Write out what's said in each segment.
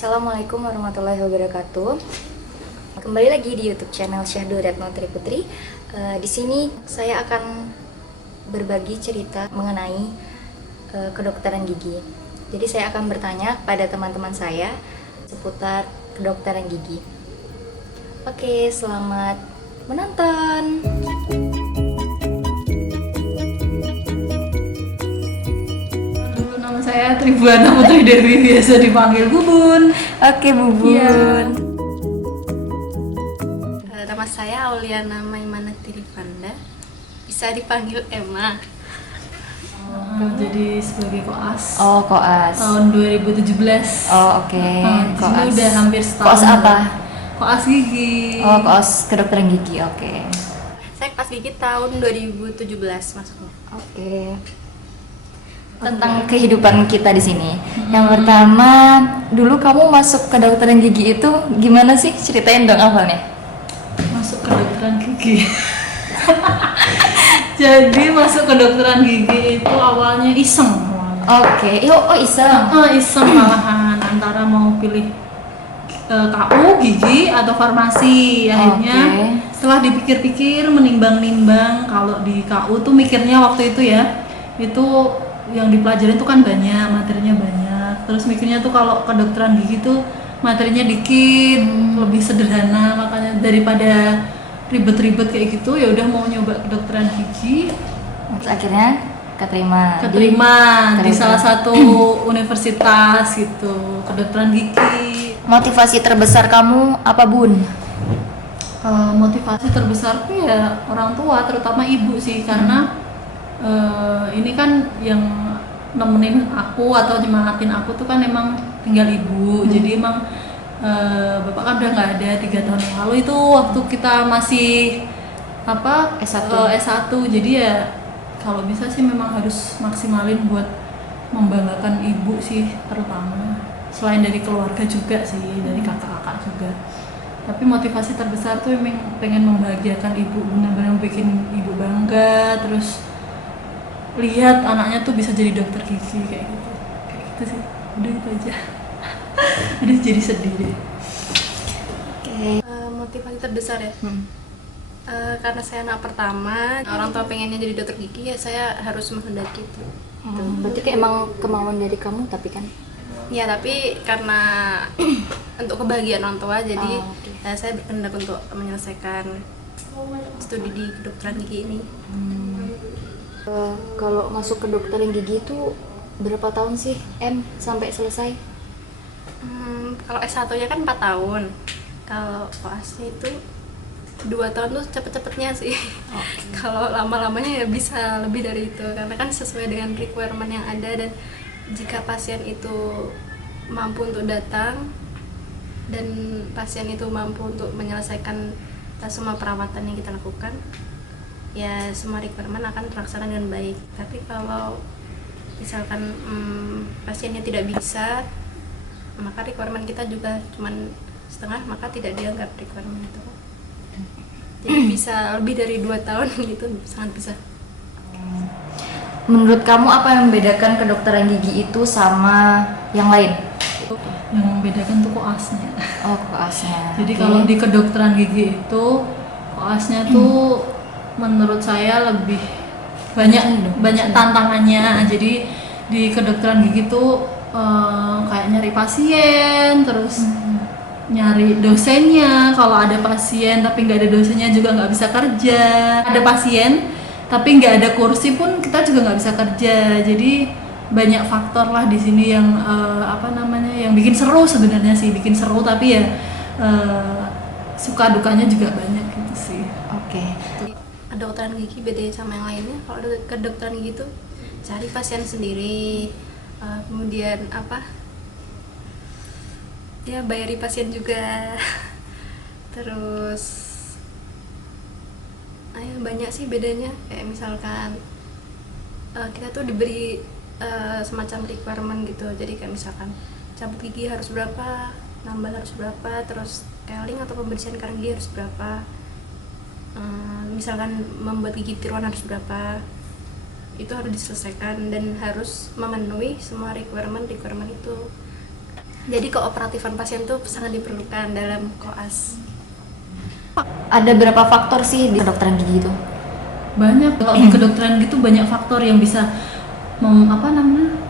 Assalamualaikum warahmatullahi wabarakatuh. Kembali lagi di YouTube channel Syahdu Retno Triputri. Di sini saya akan berbagi cerita mengenai kedokteran gigi. Jadi saya akan bertanya pada teman-teman saya seputar kedokteran gigi. Oke, selamat menonton. Nama saya Tribuana Putri Dewi, biasa dipanggil Bubun. Oke, Bubun. Iya. Nama saya Auliana Maimana Tirivanda, bisa dipanggil Emma. Jadi sebagai koas Oh, koas. tahun 2017. Oh, oke. Di sini Koas. udah hampir setahun. Koas apa? Koas gigi. Oh, koas kedokteran gigi. Oke. Saya kelas gigi tahun 2017 masuknya. Oke. Tentang kehidupan kita di sini. Yang pertama, dulu kamu masuk ke kedokteran gigi itu gimana sih? Ceritain dong awalnya. Masuk kedokteran gigi. Jadi masuk kedokteran gigi itu awalnya iseng. Oke. Iseng. Iseng malahan antara mau pilih KU gigi atau farmasi. Akhirnya Oke. setelah dipikir-pikir, menimbang-nimbang, kalau di KU tuh mikirnya waktu itu ya, itu yang dipelajarin tuh kan banyak, materinya banyak. Terus mikirnya tuh kalau kedokteran gigi tuh materinya dikit, lebih sederhana, makanya daripada ribet-ribet kayak gitu, ya udah mau nyoba kedokteran gigi. Terus akhirnya keterima. Keterima di Keterima. salah satu universitas gitu, kedokteran gigi. Motivasi terbesar kamu apa, Bun? Motivasi terbesarku ya orang tua, terutama ibu sih, karena ini kan yang nemenin aku atau nyemangatin aku tuh kan emang tinggal ibu. Jadi emang bapak kan udah nggak ada 3 tahun yang lalu, itu waktu kita masih S1. S1. Jadi ya kalau bisa sih memang harus maksimalin buat membanggakan ibu sih, terutama selain dari keluarga juga sih, dari kakak-kakak juga. Tapi motivasi terbesar tuh emang pengen membahagiakan ibu, benar-benar bikin ibu bangga, terus lihat anaknya tuh bisa jadi dokter gigi kayak gitu sih. Udah itu aja. Aduh, jadi sedih deh. Oke. Motivasi terbesar ya, karena saya anak pertama, orang tua pengennya jadi dokter gigi, ya saya harus menghendaki itu. Berarti kayak emang kemauan dari kamu tapi kan? Ya tapi karena untuk kebahagiaan orang tua, jadi oke. saya berkehendak untuk menyelesaikan studi di kedokteran gigi ini. Kalau masuk ke kedokteran gigi itu berapa tahun sih, sampai selesai? Kalau S1-nya kan 4 tahun, kalau koasnya itu 2 tahun tuh cepet-cepetnya sih. Kalau lama-lamanya ya bisa lebih dari itu, karena kan sesuai dengan requirement yang ada, dan jika pasien itu mampu untuk datang dan pasien itu mampu untuk menyelesaikan semua perawatan yang kita lakukan, ya semua requirement akan terlaksana dengan baik. Tapi kalau misalkan pasiennya tidak bisa, maka requirement kita juga cuman setengah, maka tidak dianggap requirement itu. Jadi bisa lebih dari 2 tahun gitu, sangat bisa. Menurut kamu apa yang membedakan kedokteran gigi itu sama yang lain? Yang membedakan tuh koasnya. Oh, koasnya. Jadi Oke. kalau di kedokteran gigi itu koasnya tuh menurut saya lebih banyak tantangannya. Jadi di kedokteran gigi tuh kayak nyari pasien, terus nyari dosennya. Kalau ada pasien tapi nggak ada dosennya juga nggak bisa kerja. Ada pasien tapi nggak ada kursi pun kita juga nggak bisa kerja. Jadi banyak faktor lah di sini yang yang bikin seru sebenarnya sih, bikin seru, tapi ya suka dukanya juga banyak gitu sih. Oke. Kedokteran gigi beda sama yang lainnya. Kalau kedokteran gigi itu cari pasien sendiri, kemudian ya bayari pasien juga. Terus banyak sih bedanya, kayak misalkan kita tuh diberi semacam requirement gitu. Jadi kayak misalkan cabut gigi harus berapa, nambal harus berapa, terus scaling atau pembersihan karang gigi harus berapa, misalkan membuat gigi tiruan harus berapa. Itu harus diselesaikan dan harus memenuhi semua requirement itu. Jadi keoperatifan pasien tuh sangat diperlukan dalam koas. Ada berapa faktor sih di kedokteran gigi itu? Banyak. Kalau di kedokteran gitu banyak faktor yang bisa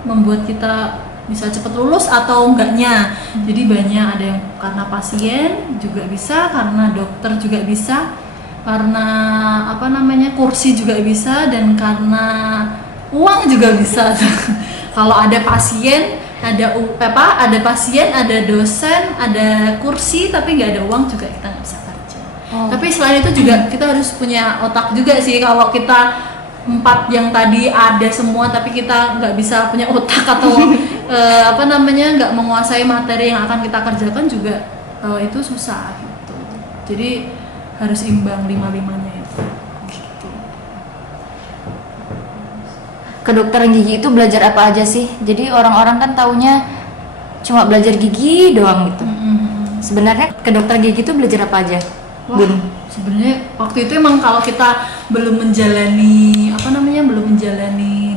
membuat kita bisa cepat lulus atau enggaknya. Jadi banyak, ada yang karena pasien juga bisa, karena dokter juga bisa, karena kursi juga bisa, dan karena uang juga bisa. Kalau ada pasien, ada pasien, ada dosen, ada kursi, tapi nggak ada uang juga kita nggak bisa kerja. Tapi selain itu juga kita harus punya otak juga sih. Kalau kita 4 yang tadi ada semua, tapi kita nggak bisa punya otak atau nggak menguasai materi yang akan kita kerjakan juga, itu susah gitu. Jadi harus imbang 5-5-nya itu. Gitu. Kedokteran gigi itu belajar apa aja sih? Jadi orang-orang kan taunya cuma belajar gigi doang gitu. Sebenarnya kedokteran gigi itu belajar apa aja? Bun? Sebenarnya waktu itu emang kalau kita belum menjalani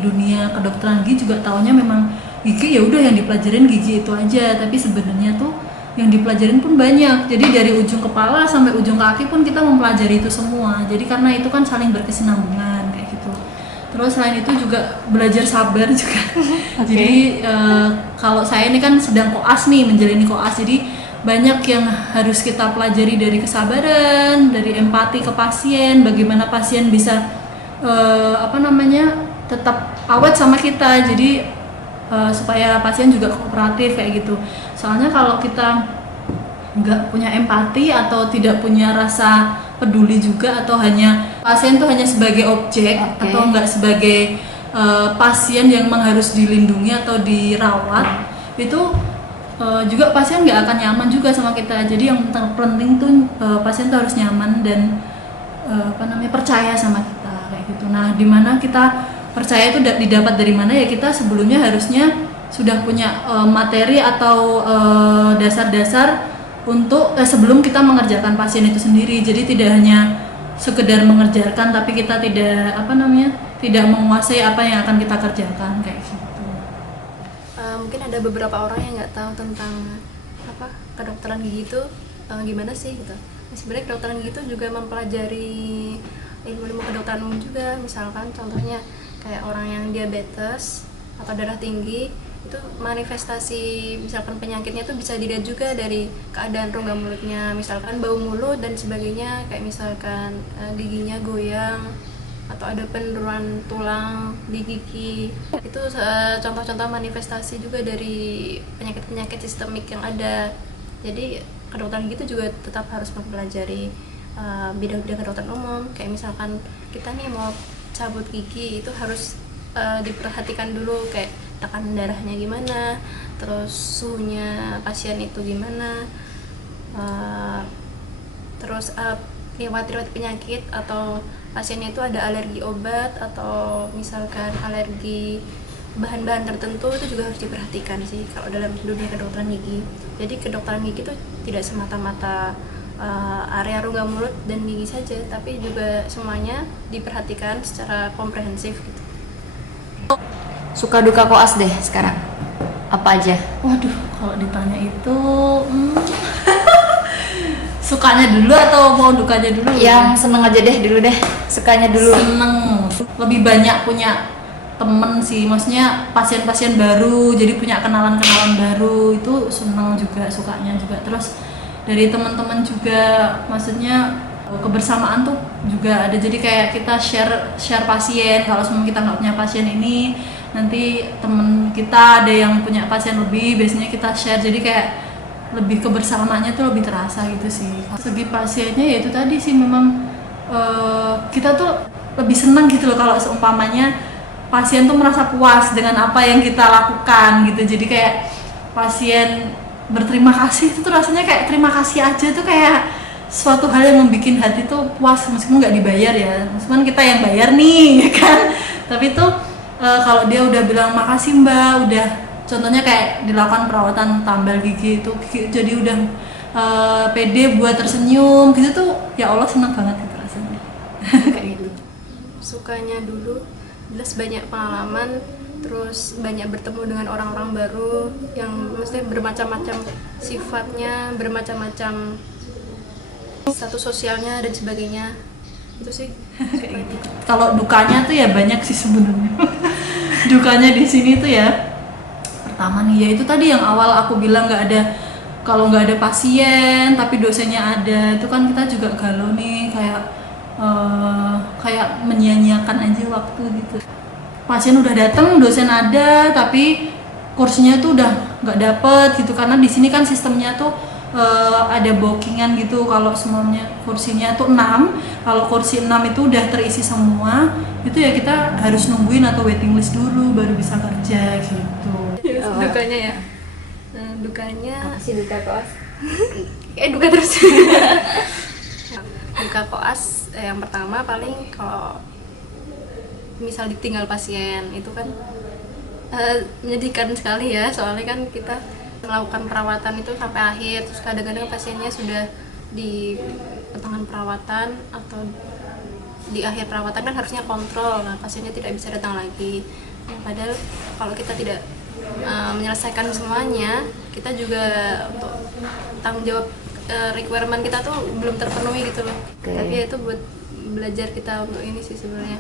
dunia kedokteran gigi juga taunya memang gigi ya udah yang dipelajarin gigi itu aja, tapi sebenarnya tuh yang dipelajarin pun banyak. Jadi dari ujung kepala sampai ujung kaki pun kita mempelajari itu semua. Jadi karena itu kan saling berkesinambungan kayak gitu. Terus selain itu juga belajar sabar juga. Jadi kalau saya ini kan sedang koas nih, menjalani koas, jadi banyak yang harus kita pelajari, dari kesabaran, dari empati ke pasien, bagaimana pasien bisa tetap awet sama kita. Jadi supaya pasien juga kooperatif kayak gitu. Soalnya kalau kita nggak punya empati atau tidak punya rasa peduli juga, atau hanya pasien tuh hanya sebagai objek, atau nggak sebagai pasien yang memang harus dilindungi atau dirawat, itu juga pasien nggak akan nyaman juga sama kita. Jadi yang terpenting tuh pasien tuh harus nyaman dan percaya sama kita kayak gitu. Nah, dimana kita percaya itu didapat dari mana, ya kita sebelumnya harusnya sudah punya materi atau dasar-dasar untuk sebelum kita mengerjakan pasien itu sendiri. Jadi tidak hanya sekedar mengerjakan tapi kita tidak menguasai apa yang akan kita kerjakan kayak gitu. Mungkin ada beberapa orang yang nggak tahu tentang kedokteran gigi itu gimana sih gitu. Sebenarnya kedokteran gigi itu juga mempelajari ilmu-ilmu kedokteran umum juga. Misalkan contohnya kayak orang yang diabetes atau darah tinggi, itu manifestasi misalkan penyakitnya tuh bisa dilihat juga dari keadaan rongga mulutnya, misalkan bau mulut dan sebagainya, kayak misalkan giginya goyang atau ada penurunan tulang di gigi. Itu contoh-contoh manifestasi juga dari penyakit-penyakit sistemik yang ada. Jadi kedokteran gigi itu juga tetap harus mempelajari bidang-bidang kedokteran umum. Kayak misalkan kita nih mau cabut gigi, itu harus diperhatikan dulu, kayak tekanan darahnya gimana, terus suhunya pasien itu gimana, terus riwayat penyakit, atau pasiennya itu ada alergi obat atau misalkan alergi bahan-bahan tertentu, itu juga harus diperhatikan sih kalau dalam dunia kedokteran gigi. Jadi kedokteran gigi itu tidak semata-mata area rongga mulut dan gigi saja, tapi juga semuanya diperhatikan secara komprehensif gitu. Suka duka koas deh sekarang, apa aja? Waduh, kalau ditanya itu sukanya dulu atau mau dukanya dulu? Yang seneng aja deh dulu deh, sukanya dulu. Seneng, lebih banyak punya temen sih, maksudnya pasien-pasien baru, jadi punya kenalan-kenalan baru, itu seneng juga, sukanya juga. Terus dari teman-teman juga, maksudnya kebersamaan tuh juga ada. Jadi kayak kita share pasien. Kalau semua kita nggak punya pasien ini, nanti temen kita ada yang punya pasien lebih, biasanya kita share. Jadi kayak lebih kebersamaannya tuh lebih terasa gitu sih. Segi pasiennya ya itu tadi sih, memang kita tuh lebih senang gitu loh kalau seumpamanya pasien tuh merasa puas dengan apa yang kita lakukan gitu. Jadi kayak pasien berterima kasih, itu tuh rasanya kayak terima kasih aja tuh kayak suatu hal yang membuat hati tuh puas, meskipun nggak dibayar ya, meskipun kita yang bayar nih ya kan. Tapi tuh kalau dia udah bilang makasih mbak, udah contohnya kayak dilakukan perawatan tambal gigi itu, jadi udah pede buat tersenyum gitu tuh, ya Allah senang banget gitu rasanya. Kayak gitu. Sukanya dulu jelas banyak pengalaman terus banyak bertemu dengan orang-orang baru yang mesti bermacam-macam sifatnya, bermacam-macam status sosialnya dan sebagainya. Itu sih. Kalau dukanya tuh ya banyak sih sebenarnya. Dukanya di sini tuh ya, pertama nih ya itu tadi yang awal aku bilang kalau nggak ada pasien tapi dosennya ada, itu kan kita juga galau nih, kayak menyia-nyiakan aja waktu gitu. Pasien udah datang, dosen ada, tapi kursinya tuh udah nggak dapet gitu, karena di sini kan sistemnya tuh ada bookingan gitu. Kalau semuanya kursinya tuh 6, kalau kursi 6 itu udah terisi semua, itu ya kita harus nungguin atau waiting list dulu baru bisa kerja gitu. Dukanya ya. Nah, dukanya Apa sih duka koas? duka terus. Duka koas yang pertama paling kalau misal ditinggal pasien itu kan menyedihkan sekali ya, soalnya kan kita melakukan perawatan itu sampai akhir, terus kadang-kadang pasiennya sudah di pertengahan perawatan atau di akhir perawatan kan harusnya kontrol, nah pasiennya tidak bisa datang lagi. Padahal kalau kita tidak menyelesaikan semuanya, kita juga untuk tanggung jawab requirement kita tuh belum terpenuhi gitu loh. Tapi ya itu buat belajar kita untuk ini sih sebenarnya,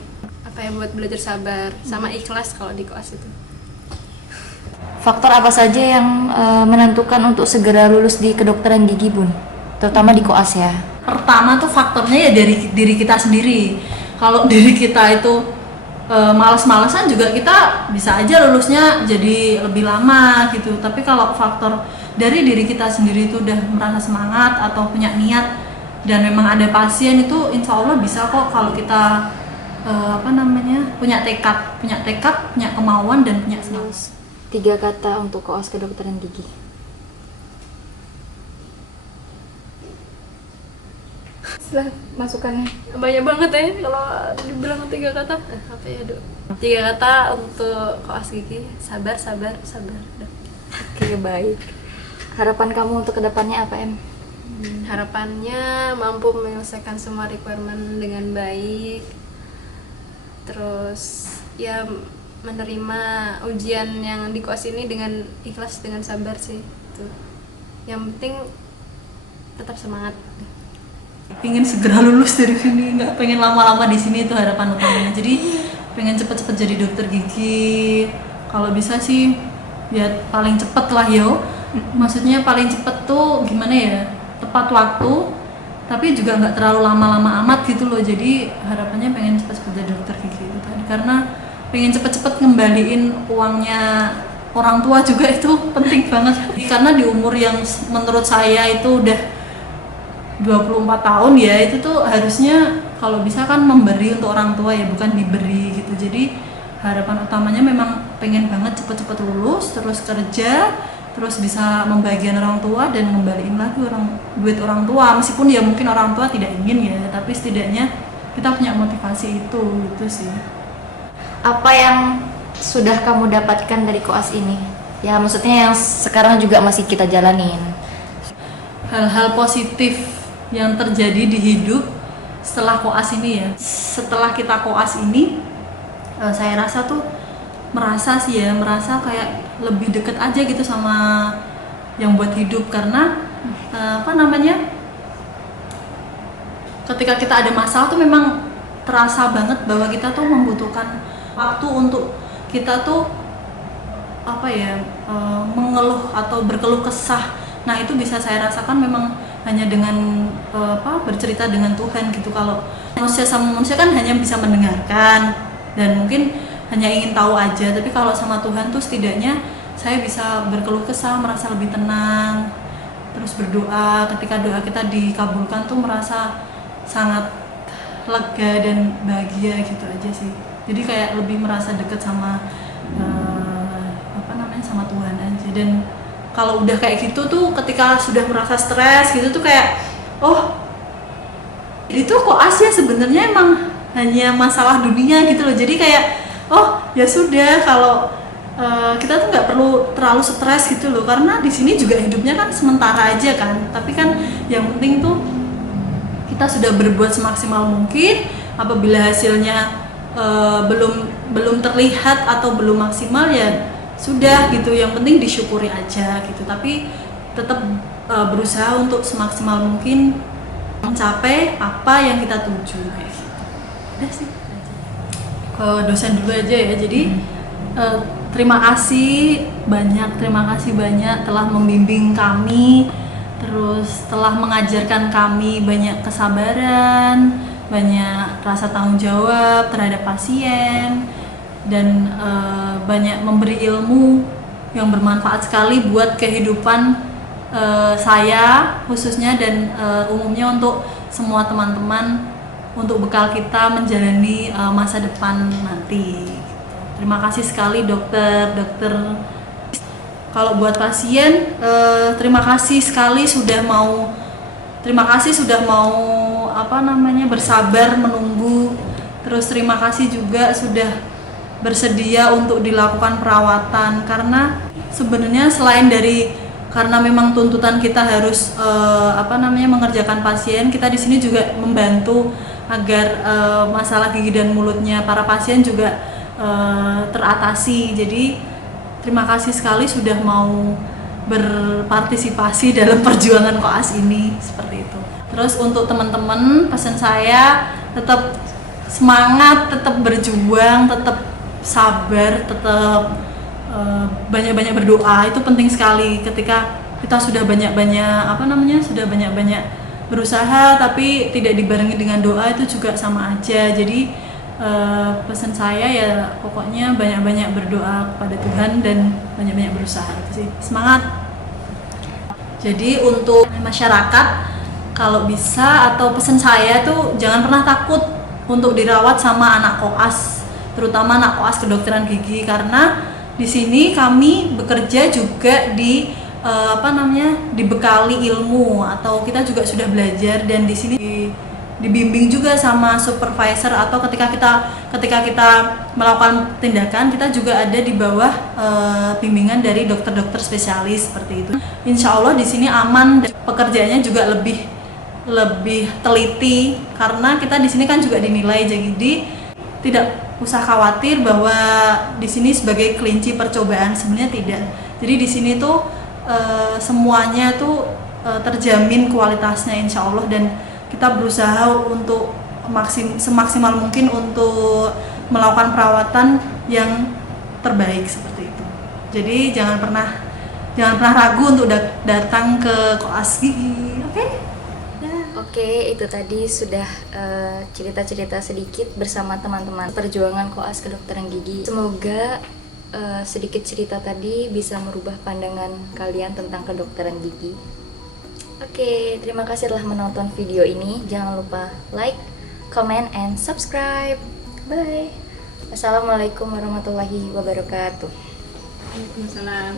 buat belajar sabar sama ikhlas kalau di koas itu. Faktor apa saja yang menentukan untuk segera lulus di kedokteran gigi, Bun? Terutama di koas ya. Pertama tuh faktornya ya dari diri kita sendiri. Kalau diri kita itu malas-malasan juga kita bisa aja lulusnya jadi lebih lama gitu. Tapi kalau faktor dari diri kita sendiri itu udah merasa semangat atau punya niat dan memang ada pasien, itu insya Allah bisa kok kalau kita punya tekad, punya kemauan dan punya semangat. 3 kata untuk koas kedokteran gigi. Setelah masukannya Banyak banget ya kalau dibilang 3 kata. Apa ya, Dok? 3 kata untuk koas gigi: sabar, sabar, sabar. Oke, baik. Harapan kamu untuk kedepannya apa, Em? Harapannya mampu menyelesaikan semua requirement dengan baik, terus ya menerima ujian yang di koas ini dengan ikhlas, dengan sabar sih. Itu yang penting, tetap semangat. Pengen segera lulus dari sini, nggak pengen lama-lama di sini, itu harapan utamanya. Jadi pengen cepet-cepet jadi dokter gigi. Kalau bisa sih ya paling cepet lah yo. Maksudnya paling cepet tuh gimana ya, tepat waktu tapi juga nggak terlalu lama-lama amat gitu loh. Jadi harapannya pengen cepet-cepet jadi dokter gigi itu tadi, karena pengen cepet-cepet ngembaliin uangnya orang tua juga, itu penting banget. Karena di umur yang menurut saya itu udah 24 tahun ya, itu tuh harusnya kalau bisa kan memberi untuk orang tua ya, bukan diberi gitu. Jadi harapan utamanya memang pengen banget cepet-cepet lulus, terus kerja, terus bisa membahagiakan orang tua dan ngembaliin lagi duit orang tua. Meskipun ya mungkin orang tua tidak ingin ya, tapi setidaknya kita punya motivasi itu gitu sih. Apa yang sudah kamu dapatkan dari koas ini? Ya maksudnya yang sekarang juga masih kita jalanin. Hal-hal positif yang terjadi di hidup setelah koas ini ya. Setelah kita koas ini, saya rasa tuh merasa kayak lebih deket aja gitu sama yang buat hidup. Karena ketika kita ada masalah tuh memang terasa banget bahwa kita tuh membutuhkan waktu untuk kita tuh mengeluh atau berkeluh kesah. Nah itu bisa saya rasakan memang hanya dengan bercerita dengan Tuhan gitu. Kalau manusia sama manusia kan hanya bisa mendengarkan dan mungkin hanya ingin tahu aja, tapi kalau sama Tuhan tuh setidaknya saya bisa berkeluh kesah, merasa lebih tenang, terus berdoa. Ketika doa kita dikabulkan tuh merasa sangat lega dan bahagia gitu aja sih. Jadi kayak lebih merasa deket sama sama Tuhan aja. Dan kalau udah kayak gitu tuh, ketika sudah merasa stres gitu tuh kayak itu koas ya sebenarnya emang hanya masalah dunia gitu loh. Jadi kayak ya sudah, kalau kita tuh nggak perlu terlalu stres gitu loh, karena di sini juga hidupnya kan sementara aja kan. Tapi kan yang penting tuh kita sudah berbuat semaksimal mungkin. Apabila hasilnya belum terlihat atau belum maksimal ya sudah gitu, yang penting disyukuri aja gitu, tapi tetap berusaha untuk semaksimal mungkin mencapai apa yang kita tuju kayak gitu. Udah sih. Ke dosen dulu aja ya. Jadi terima kasih banyak telah membimbing kami, terus telah mengajarkan kami banyak kesabaran, banyak rasa tanggung jawab terhadap pasien, dan banyak memberi ilmu yang bermanfaat sekali buat kehidupan saya khususnya, dan umumnya untuk semua teman-teman, untuk bekal kita menjalani masa depan nanti. Terima kasih sekali dokter. Kalau buat pasien, terima kasih sekali sudah mau bersabar menunggu. Terus terima kasih juga sudah bersedia untuk dilakukan perawatan, karena sebenarnya karena memang tuntutan kita harus mengerjakan pasien, kita di sini juga membantu agar masalah gigi dan mulutnya para pasien juga teratasi. Jadi terima kasih sekali sudah mau berpartisipasi dalam perjuangan koas ini, seperti itu. Terus untuk teman-teman, pesan saya tetap semangat, tetap berjuang, tetap sabar, tetap banyak-banyak berdoa. Itu penting sekali. Ketika kita sudah banyak-banyak berusaha tapi tidak dibarengi dengan doa, itu juga sama aja. Jadi pesan saya ya pokoknya banyak-banyak berdoa kepada Tuhan dan banyak-banyak berusaha, itu sih. Semangat. Jadi untuk masyarakat, kalau bisa, atau pesan saya tuh jangan pernah takut untuk dirawat sama anak koas, terutama anak koas kedokteran gigi, karena di sini kami bekerja juga dibekali ilmu, atau kita juga sudah belajar, dan di sini dibimbing juga sama supervisor, atau ketika kita melakukan tindakan, kita juga ada di bawah bimbingan dari dokter-dokter spesialis, seperti itu. Insya Allah di sini aman, dan pekerjaannya juga lebih teliti, karena kita di sini kan juga dinilai, jadi tidak usah khawatir bahwa di sini sebagai kelinci percobaan, sebenarnya tidak. Jadi di sini tuh semuanya tuh terjamin kualitasnya insya Allah, dan kita berusaha untuk semaksimal mungkin untuk melakukan perawatan yang terbaik, seperti itu. Jadi jangan pernah ragu untuk datang ke koas gigi, oke? Oke, itu tadi sudah cerita-cerita sedikit bersama teman-teman perjuangan koas kedokteran gigi. Semoga sedikit cerita tadi bisa merubah pandangan kalian tentang kedokteran gigi. Oke, terima kasih telah menonton video ini. Jangan lupa like, comment, and subscribe. Bye. Assalamualaikum warahmatullahi wabarakatuh. Waalaikumsalam.